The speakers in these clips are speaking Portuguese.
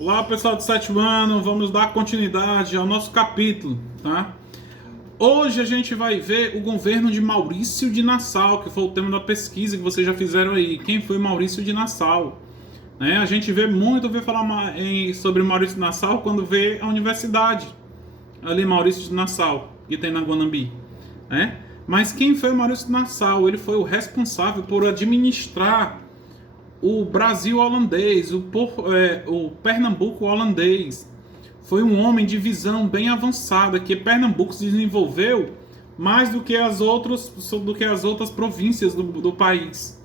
Olá, pessoal do sétimo ano, vamos dar continuidade ao nosso capítulo, tá? Hoje a gente vai ver o governo de Maurício de Nassau, que foi o tema da pesquisa que vocês já fizeram aí. Quem foi Maurício de Nassau? Né? A gente vê falar sobre Maurício de Nassau quando vê a universidade, ali Maurício de Nassau, que tem na Guanambi, né? Mas quem foi Maurício de Nassau? Ele foi o responsável por administrar o Brasil holandês, o Pernambuco holandês. Foi um homem de visão bem avançada, que Pernambuco se desenvolveu mais do que as outras províncias do país.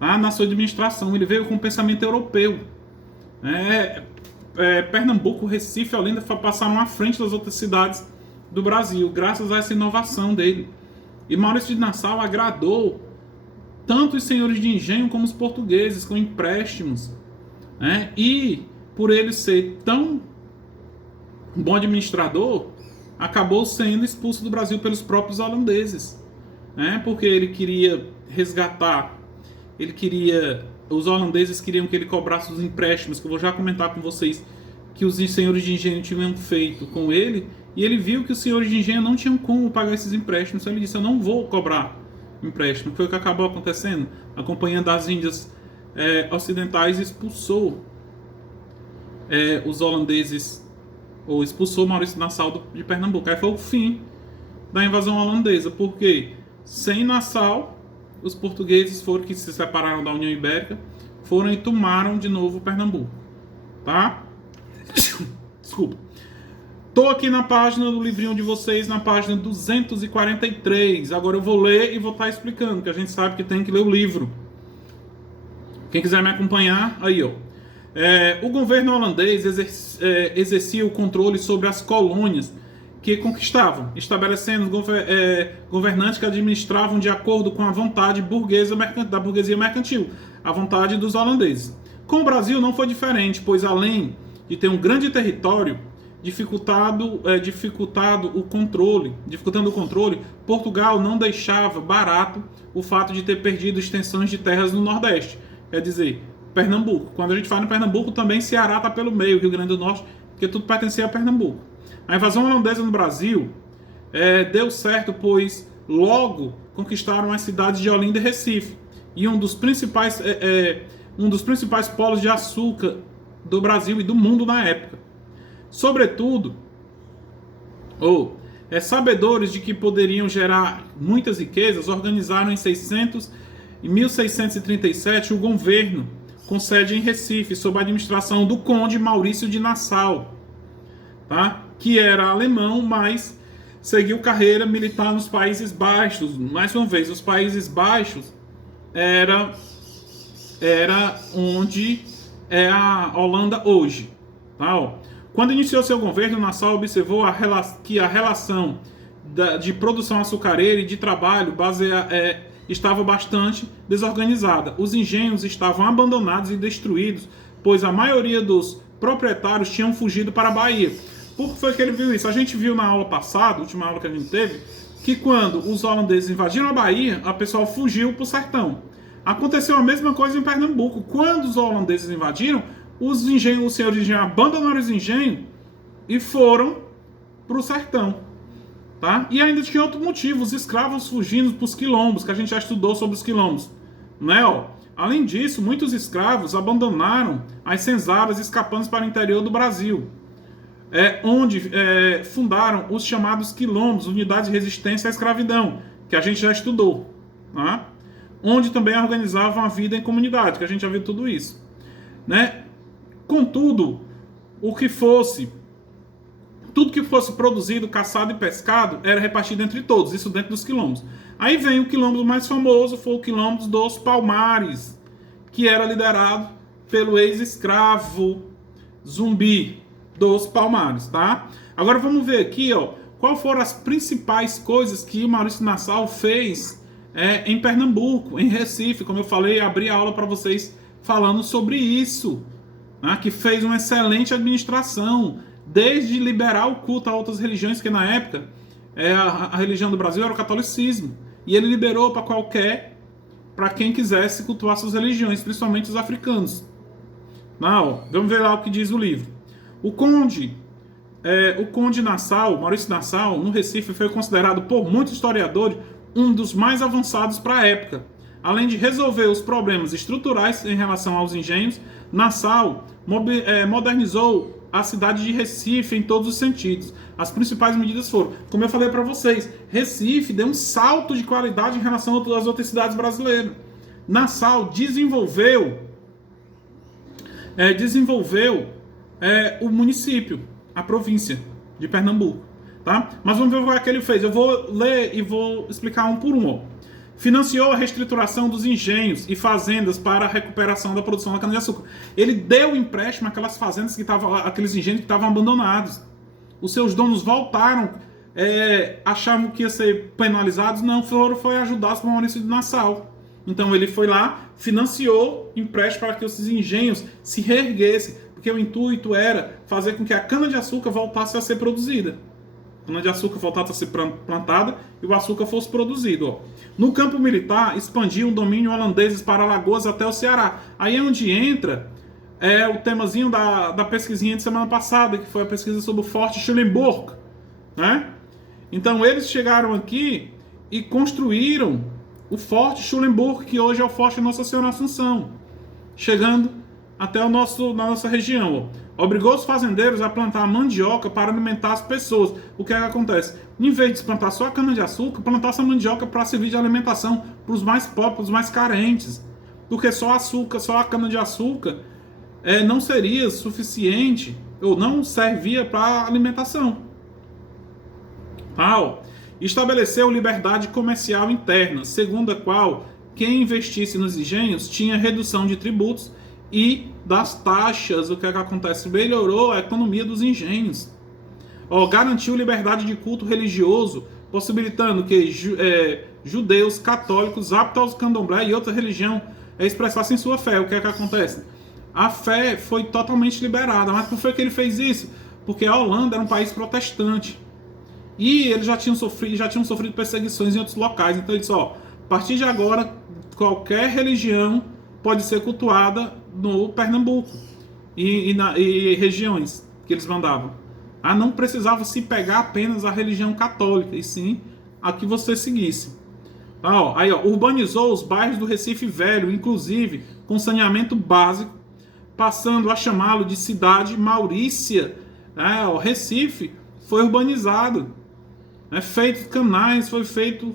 Na sua administração, ele veio com um pensamento europeu. Pernambuco, Recife e Olinda passaram à frente das outras cidades do Brasil, graças a essa inovação dele. E Maurício de Nassau agradou tanto os senhores de engenho como os portugueses, com empréstimos. E por ele ser tão bom administrador, acabou sendo expulso do Brasil pelos próprios holandeses. Porque ele queria resgatar, os holandeses queriam que ele cobrasse os empréstimos, que eu vou já comentar com vocês, que os senhores de engenho tinham feito com ele, e ele viu que os senhores de engenho não tinham como pagar esses empréstimos, então ele disse: eu não vou cobrar empréstimo. Foi o que acabou acontecendo. A Companhia das Índias Ocidentais expulsou os holandeses, ou expulsou Maurício de Nassau de Pernambuco. Aí foi o fim da invasão holandesa, porque sem Nassau, os portugueses foram que se separaram da União Ibérica, foram e tomaram de novo Pernambuco, tá? Desculpa. Estou aqui na página do livrinho de vocês, na página 243. Agora eu vou ler e vou estar explicando, que a gente sabe que tem que ler o livro. Quem quiser me acompanhar, aí ó. O governo holandês exercia o controle sobre as colônias que conquistavam, estabelecendo governantes que administravam de acordo com a vontade da burguesia mercantil, a vontade dos holandeses. Com o Brasil não foi diferente, pois além de ter um grande território, dificultando o controle, Portugal não deixava barato o fato de ter perdido extensões de terras no Nordeste. Quer dizer, Pernambuco. Quando a gente fala em Pernambuco, também Ceará está pelo meio, Rio Grande do Norte, porque tudo pertencia a Pernambuco. A invasão holandesa no Brasil deu certo, pois logo conquistaram as cidades de Olinda e Recife, e um dos principais polos de açúcar do Brasil e do mundo na época. Sobretudo, sabedores de que poderiam gerar muitas riquezas, organizaram em 1637 o governo com sede em Recife, sob a administração do conde Maurício de Nassau, tá? Que era alemão, mas seguiu carreira militar nos Países Baixos. Mais uma vez, os Países Baixos era onde é a Holanda hoje, tá? Quando iniciou seu governo, Nassau observou que a relação de produção açucareira e de trabalho estava bastante desorganizada. Os engenhos estavam abandonados e destruídos, pois a maioria dos proprietários tinham fugido para a Bahia. Por que foi que ele viu isso? A gente viu na aula passada, última aula que a gente teve, que quando os holandeses invadiram a Bahia, a pessoa fugiu para o sertão. Aconteceu a mesma coisa em Pernambuco. Quando os holandeses invadiram, os senhores de engenho abandonaram os engenhos e foram para o sertão. Tá? E ainda tinha outro motivo, os escravos fugindo para os quilombos, que a gente já estudou sobre os quilombos. Além disso, muitos escravos abandonaram as senzalas, escapando para o interior do Brasil, onde fundaram os chamados quilombos, unidades de resistência à escravidão, que a gente já estudou. Tá? Onde também organizavam a vida em comunidade, que a gente já viu tudo isso. Contudo, tudo que fosse produzido, caçado e pescado era repartido entre todos, isso dentro dos quilombos. Aí vem o quilombo mais famoso, foi o quilombo dos Palmares, que era liderado pelo ex-escravo Zumbi dos Palmares, tá? Agora vamos ver aqui, qual foram as principais coisas que Maurício de Nassau fez em Pernambuco, em Recife. Como eu falei, abri a aula para vocês falando sobre isso, que fez uma excelente administração, desde liberar o culto a outras religiões, que na época a religião do Brasil era o catolicismo, e ele liberou para quem quisesse cultuar suas religiões, principalmente os africanos. Não, vamos ver lá o que diz o livro. O conde Nassau, Maurício Nassau, no Recife, foi considerado por muitos historiadores um dos mais avançados para a época. Além de resolver os problemas estruturais em relação aos engenhos, Nassau modernizou a cidade de Recife em todos os sentidos. As principais medidas foram, como eu falei para vocês, Recife deu um salto de qualidade em relação às outras cidades brasileiras. Nassau desenvolveu o município, a província de Pernambuco, tá? Mas vamos ver o que ele fez. Eu vou ler e vou explicar um por um. Ó. Financiou a reestruturação dos engenhos e fazendas para a recuperação da produção da cana-de-açúcar. Ele deu empréstimo àquelas fazendas que estavam, aqueles engenhos que estavam abandonados. Os seus donos voltaram, achavam que ia ser penalizados, não, foi ajudados por Maurício de Nassau. Então ele foi lá, financiou empréstimo para que esses engenhos se reerguessem, porque o intuito era fazer com que a cana-de-açúcar voltasse a ser produzida. A cana-de-açúcar voltasse a ser plantada e o açúcar fosse produzido. Ó. No campo militar, expandiu o domínio holandês para Alagoas até o Ceará. Aí é onde entra o temazinho da pesquisinha de semana passada, que foi a pesquisa sobre o Forte Schulenburg. Né? Então eles chegaram aqui e construíram o Forte Schulenburg, que hoje é o Forte Nossa Senhora Assunção, chegando até na nossa região. Ó. Obrigou os fazendeiros a plantar mandioca para alimentar as pessoas. O que acontece? Em vez de plantar só a cana-de-açúcar, plantar essa mandioca para servir de alimentação para os mais pobres, para os mais carentes. Porque só açúcar, só a cana-de-açúcar não seria suficiente, ou não servia para alimentação. Estabeleceu liberdade comercial interna, segundo a qual quem investisse nos engenhos tinha redução de tributos e das taxas. O que acontece? Melhorou a economia dos engenhos. Garantiu liberdade de culto religioso, possibilitando que judeus, católicos, aptos ao candomblé e outra religião expressassem sua fé. O que acontece? A fé foi totalmente liberada. Mas por que ele fez isso? Porque a Holanda era um país protestante. E eles já tinham sofrido perseguições em outros locais. Então ele disse, a partir de agora, qualquer religião pode ser cultuada no Pernambuco e regiões que eles mandavam. Não precisava se pegar apenas a religião católica, e sim a que você seguisse. Urbanizou os bairros do Recife Velho, inclusive com saneamento básico, passando a chamá-lo de cidade Maurícia. O Recife foi urbanizado. Feito canais, foi feito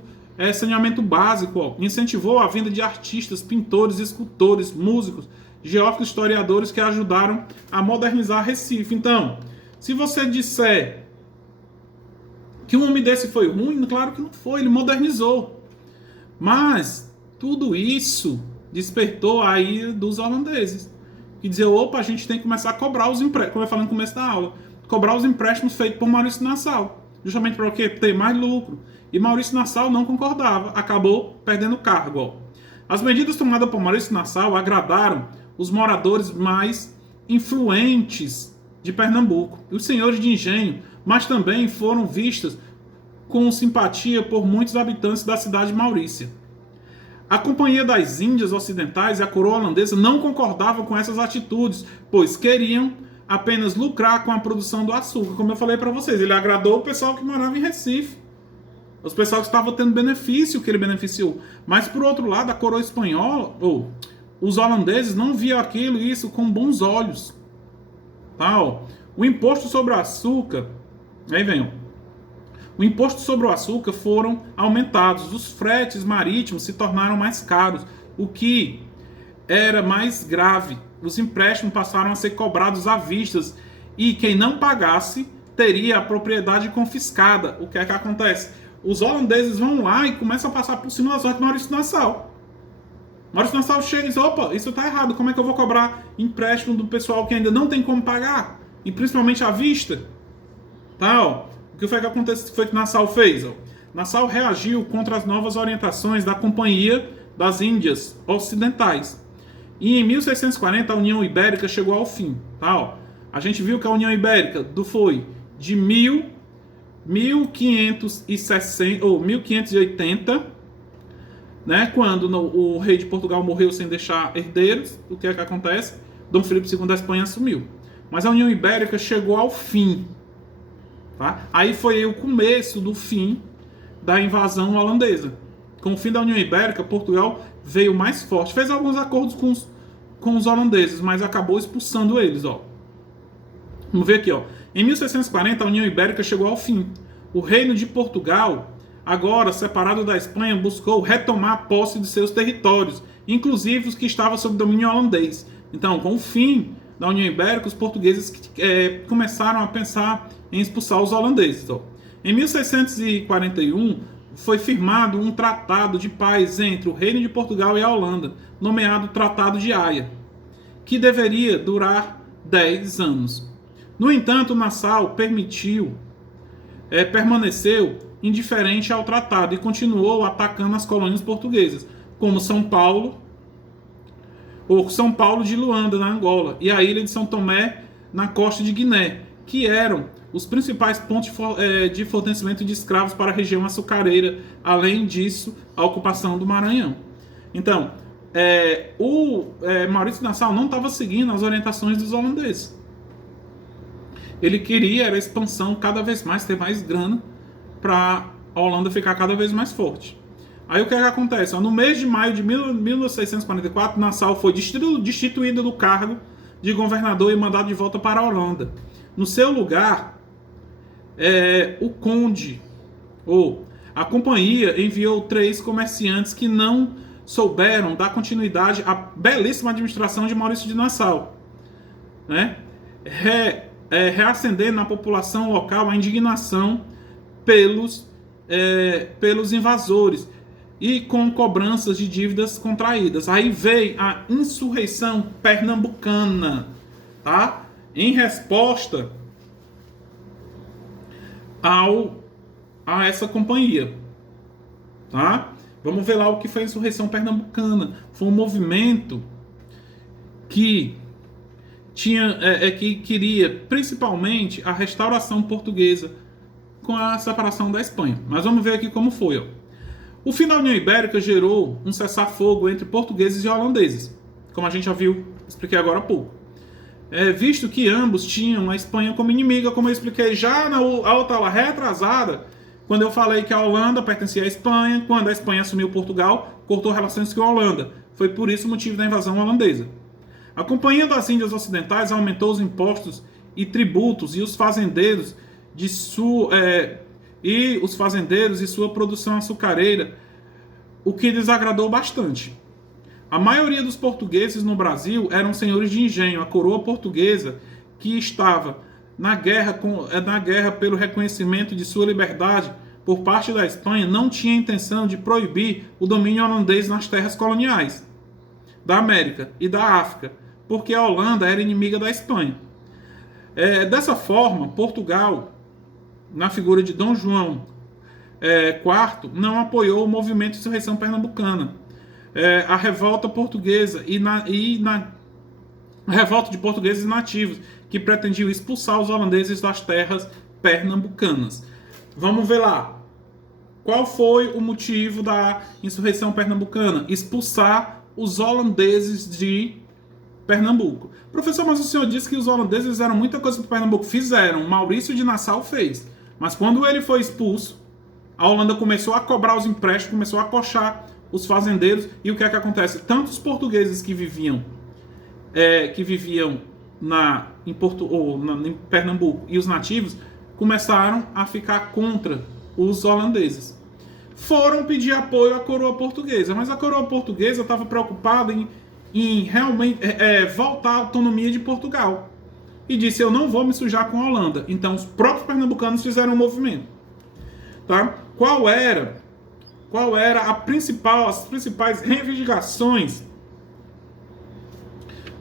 saneamento básico. Incentivou a vinda de artistas, pintores, escultores, músicos, geógrafos, historiadores que ajudaram a modernizar Recife. Então, se você disser que um homem desse foi ruim, claro que não foi, ele modernizou. Mas tudo isso despertou a ira dos holandeses, que diziam, a gente tem que começar a cobrar os empréstimos, como eu falei no começo da aula, cobrar os empréstimos feitos por Maurício Nassau. Justamente para o quê? Ter mais lucro. E Maurício Nassau não concordava, acabou perdendo o cargo. As medidas tomadas por Maurício Nassau agradaram os moradores mais influentes de Pernambuco, os senhores de engenho, mas também foram vistas com simpatia por muitos habitantes da cidade de Maurícia. A Companhia das Índias Ocidentais e a coroa holandesa não concordavam com essas atitudes, pois queriam apenas lucrar com a produção do açúcar. Como eu falei para vocês, ele agradou o pessoal que morava em Recife, os pessoal que estavam tendo benefício que ele beneficiou. Mas por outro lado, a coroa espanhola, os holandeses não viam isso com bons olhos. O imposto sobre o açúcar, o imposto sobre o açúcar foram aumentados, os fretes marítimos se tornaram mais caros, o que era mais grave. Os empréstimos passaram a ser cobrados à vista e quem não pagasse teria a propriedade confiscada. O que é que acontece? Os holandeses vão lá e começam a passar por cima das ordens de Maurício Nassau. Maurício Nassau chega e diz, isso está errado, como é que eu vou cobrar empréstimo do pessoal que ainda não tem como pagar? E principalmente à vista? O que foi que aconteceu? Foi que Nassau fez? Nassau reagiu contra as novas orientações da Companhia das Índias Ocidentais. E em 1640 a União Ibérica chegou ao fim. A gente viu que a União Ibérica foi de 1580, né, quando o rei de Portugal morreu sem deixar herdeiros. O que é que acontece? Dom Filipe II da Espanha assumiu. Mas a União Ibérica chegou ao fim. Tá? Aí foi o começo do fim da invasão holandesa. Com o fim da União Ibérica, Portugal veio mais forte. Fez alguns acordos com os holandeses, mas acabou expulsando eles. Ó. Vamos ver aqui. Ó. Em 1640, a União Ibérica chegou ao fim. O Reino de Portugal, agora separado da Espanha, buscou retomar a posse de seus territórios, inclusive os que estavam sob domínio holandês. Então, com o fim da União Ibérica, os portugueses começaram a pensar em expulsar os holandeses. Ó. Em 1641, foi firmado um tratado de paz entre o Reino de Portugal e a Holanda, nomeado Tratado de Haia, que deveria durar 10 anos. No entanto, Nassau permaneceu indiferente ao tratado e continuou atacando as colônias portuguesas, como São Paulo de Luanda, na Angola, e a ilha de São Tomé, na costa de Guiné, que eram os principais pontos de fornecimento de escravos para a região açucareira, além disso, a ocupação do Maranhão. Então, Maurício Nassau não estava seguindo as orientações dos holandeses. Ele queria a expansão cada vez mais, ter mais grana, para a Holanda ficar cada vez mais forte. Aí o que acontece? No mês de maio de 1644, Nassau foi destituído do cargo de governador e mandado de volta para a Holanda. No seu lugar, o conde, ou a companhia, enviou 3 comerciantes que não souberam dar continuidade à belíssima administração de Maurício de Nassau, né? Reacendendo na população local a indignação pelos invasores e com cobranças de dívidas contraídas. Aí veio a insurreição pernambucana, tá? Em resposta a essa companhia, tá? Vamos ver lá o que foi a insurreição pernambucana. Foi um movimento que que queria principalmente a restauração portuguesa com a separação da Espanha. Mas vamos ver aqui como foi. Ó. O fim da União Ibérica gerou um cessar-fogo entre portugueses e holandeses, como a gente já viu, expliquei agora há pouco. Visto que ambos tinham a Espanha como inimiga, como eu expliquei já na outra aula retrasada, quando eu falei que a Holanda pertencia à Espanha, quando a Espanha assumiu Portugal, cortou relações com a Holanda. Foi por isso o motivo da invasão holandesa. A Companhia das Índias Ocidentais aumentou os impostos e tributos e os fazendeiros e sua produção açucareira, o que desagradou bastante. A maioria dos portugueses no Brasil eram senhores de engenho. A coroa portuguesa, que estava na guerra pelo reconhecimento de sua liberdade por parte da Espanha, não tinha intenção de proibir o domínio holandês nas terras coloniais da América e da África, porque a Holanda era inimiga da Espanha. Dessa forma, Portugal, na figura de Dom João IV, não apoiou o movimento de insurreição pernambucana, a revolta portuguesa a revolta de portugueses nativos que pretendiam expulsar os holandeses das terras pernambucanas. Vamos ver lá. Qual foi o motivo da insurreição pernambucana? Expulsar os holandeses de Pernambuco. Professor, mas o senhor disse que os holandeses fizeram muita coisa para Pernambuco. Fizeram. Maurício de Nassau fez. Mas quando ele foi expulso, a Holanda começou a cobrar os empréstimos, começou a coxar os fazendeiros. E o que é que acontece? Tanto os portugueses que viviam em Pernambuco e os nativos começaram a ficar contra os holandeses. Foram pedir apoio à coroa portuguesa, mas a coroa portuguesa estava preocupada em realmente voltar à autonomia de Portugal. E disse, eu não vou me sujar com a Holanda. Então os próprios pernambucanos fizeram um movimento. Tá? Qual era as principais reivindicações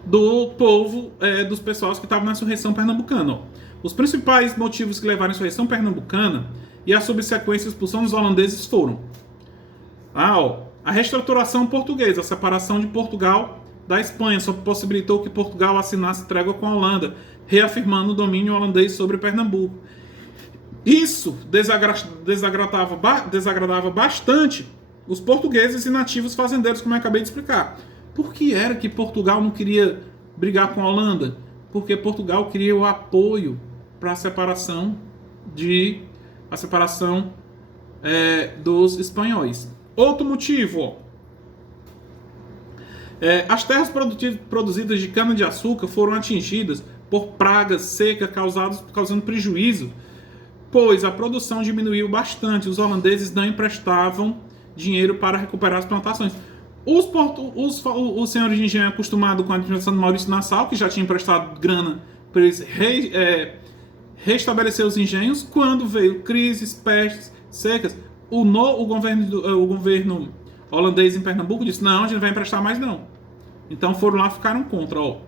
do povo, dos pessoas que estavam na insurreição pernambucana? Ó. Os principais motivos que levaram à insurreição pernambucana e a subsequente expulsão dos holandeses foram a reestruturação portuguesa, a separação de Portugal da Espanha, só possibilitou que Portugal assinasse trégua com a Holanda, reafirmando o domínio holandês sobre Pernambuco. Isso desagradava bastante os portugueses e nativos fazendeiros, como eu acabei de explicar. Por que era que Portugal não queria brigar com a Holanda? Porque Portugal queria o apoio para a separação dos espanhóis. Outro motivo, ó. As terras produzidas de cana-de-açúcar foram atingidas por pragas secas causando prejuízo, pois a produção diminuiu bastante. Os holandeses não emprestavam dinheiro para recuperar as plantações. Os senhores de engenho acostumados com a administração de Maurício Nassau, que já tinha emprestado grana para eles restabelecer os engenhos, quando veio crises, pestes, secas, o governo holandês em Pernambuco disse: não, a gente não vai emprestar mais não. Então foram lá e ficaram contra. Ó.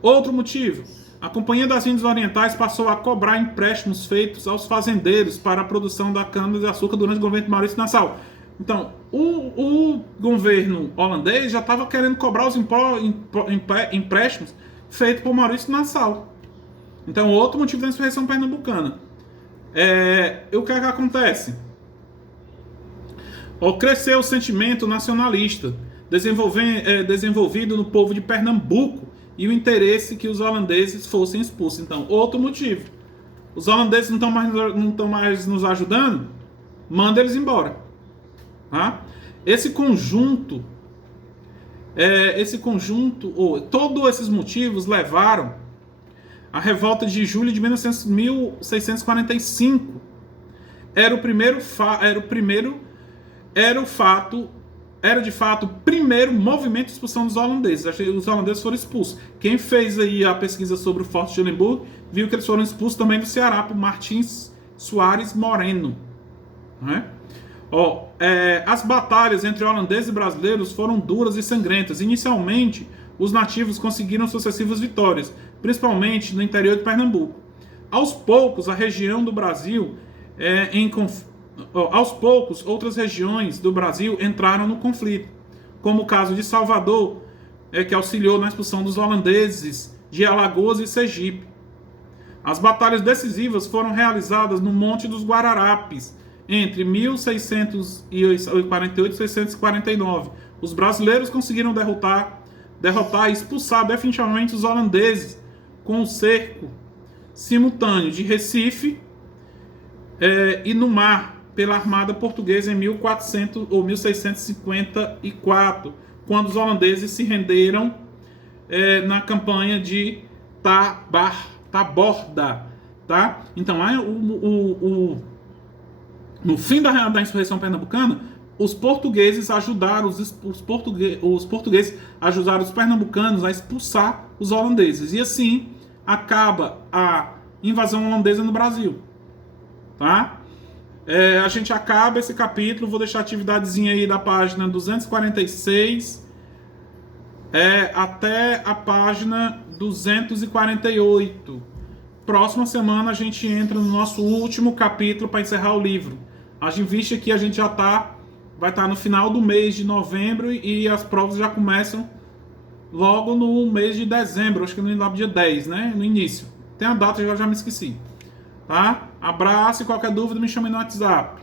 Outro motivo: a Companhia das Índias Orientais passou a cobrar empréstimos feitos aos fazendeiros para a produção da cana-de-açúcar durante o governo de Maurício Nassau. Então, o governo holandês já estava querendo cobrar os empréstimos feitos por Maurício Nassau. Então, outro motivo da insurreição pernambucana. O que é que acontece? Cresceu o sentimento nacionalista desenvolvido no povo de Pernambuco e o interesse que os holandeses fossem expulsos. Então, outro motivo. Os holandeses não estão mais nos ajudando? Manda eles embora. Tá? Esse conjunto, todos esses motivos levaram à revolta de julho de 1645. Era de fato o primeiro movimento de expulsão dos holandeses. Os holandeses foram expulsos. Quem fez aí a pesquisa sobre o Forte de Lemburgo viu que eles foram expulsos também do Ceará por Martins Soares Moreno. Né? As batalhas entre holandeses e brasileiros foram duras e sangrentas. Inicialmente, os nativos conseguiram sucessivas vitórias, principalmente no interior de Pernambuco. Aos poucos, outras regiões do Brasil entraram no conflito, como o caso de Salvador, que auxiliou na expulsão dos holandeses de Alagoas e Sergipe. As batalhas decisivas foram realizadas no Monte dos Guararapes, entre 1648 e 1649. Os brasileiros conseguiram derrotar e expulsar definitivamente os holandeses com o cerco simultâneo de Recife e no mar pela armada portuguesa em 1654, quando os holandeses se renderam na campanha de Taborda. Tá? Então, no fim da insurreição pernambucana, os portugueses ajudaram os pernambucanos a expulsar os holandeses. E assim acaba a invasão holandesa no Brasil. Tá? A gente acaba esse capítulo. Vou deixar a atividadezinha aí da página 246 até a página 248. Próxima semana a gente entra no nosso último capítulo para encerrar o livro. A gente viste que a gente vai estar no final do mês de novembro e as provas já começam logo no mês de dezembro. Acho que no dia 10, né? No início. Tem a data, eu já me esqueci. Tá? Abraço e qualquer dúvida me chame no WhatsApp.